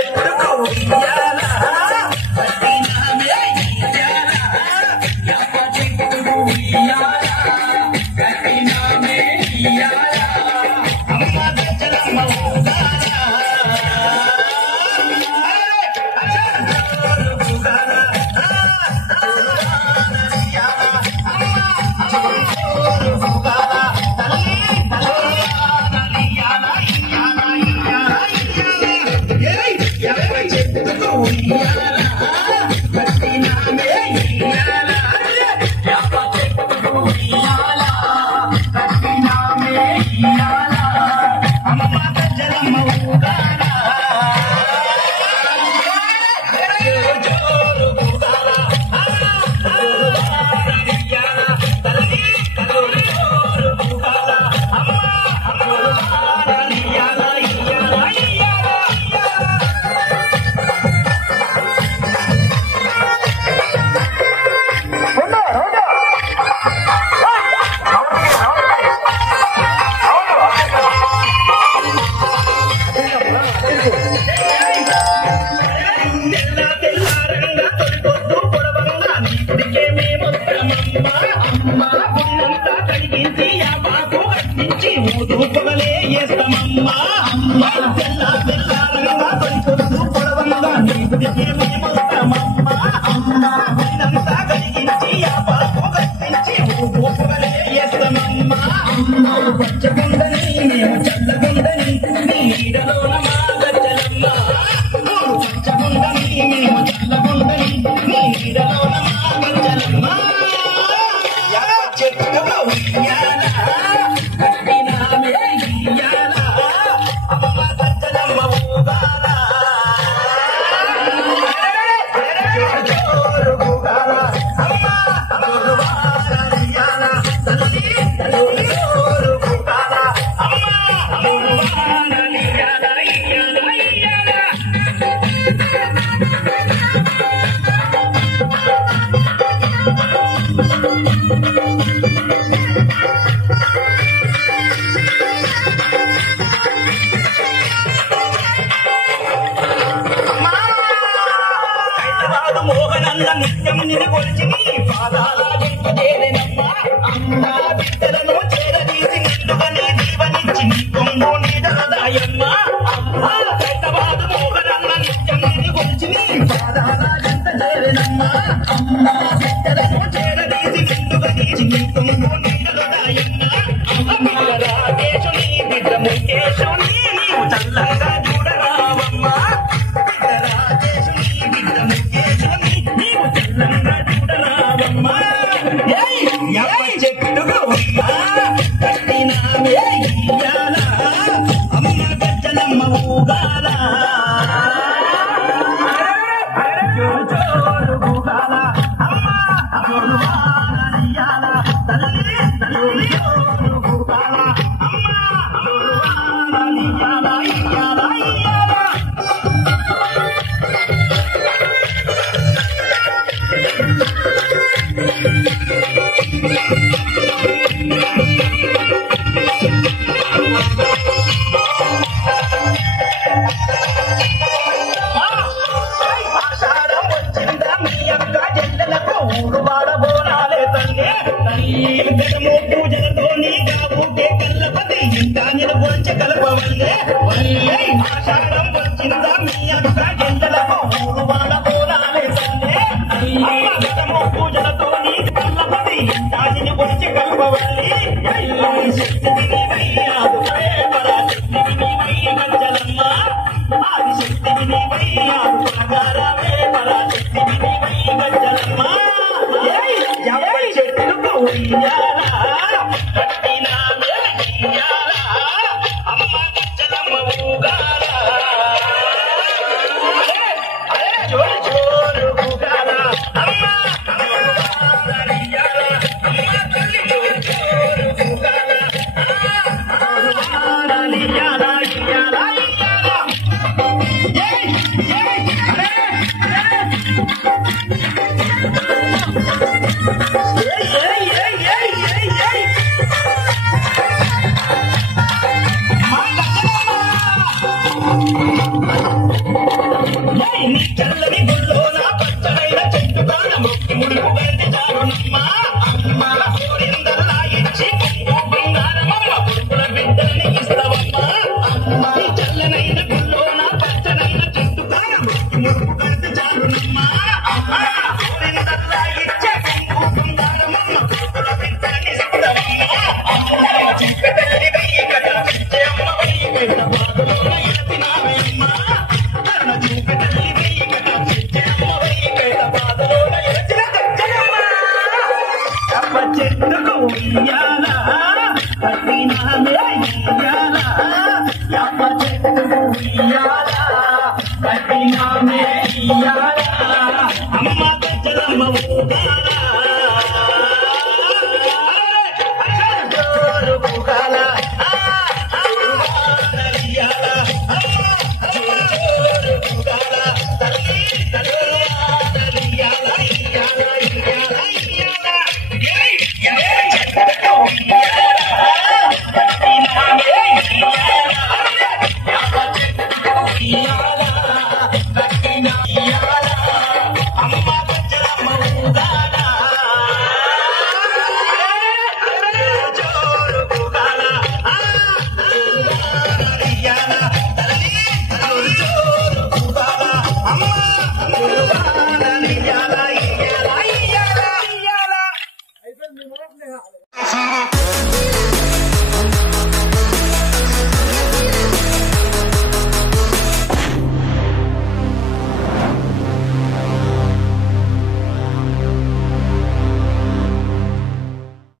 చెట్టుకు ఉయ్యాల కట్టినామే ఇయ్యాల యాప చెట్టుకు ఉయ్యాల కట్టినామే ఇయ్యాల అమ్మ గజ్జలమ్మ ఊగాల నీ చల్లని గుళ్ళోన పచ్చడైన చెట్టు కాడ మొక్కి ముడుపు గంటి చారునమ్మ అమ్మ కోరిందల్లా ఇచ్చి బంగారమమ్మ పురుగుల బిడ్డని ఇస్తావమ్మ అమ్మ నీ చల్లనైన గుళ్ళోన పచ్చడైన చెట్టు కాడ మొక్కి ముడుపు గంటి చారునమ్మ అమ్మ కోరిందల్లా ఇచ్చి బంగారమమ్మ పురుగుల బిడ్డని ఇస్తావమ్మ అమ్మ చీకటల్లి వెయ్యి కథ పిచ్చే అమ్మ వెయ్యి పెట్ట బాధలోన ఎత్తినావే అమ్మ కర్ణ చీకటల్లి వెయ్యి కథ పిచ్చే అమ్మ వెయ్యి పెట్ట బాధలోన ఎత్తిన తెచ్చనమ్మ అమ్మ చెట్టుకు ఉయ్యాల కట్టినామే ఉయ్యాల అమ్మ చెట్టుకు ఉయ్యాల కట్టినామే ఉయ్యాల అమ్మ తెచ్చనమ్మ ఊగాల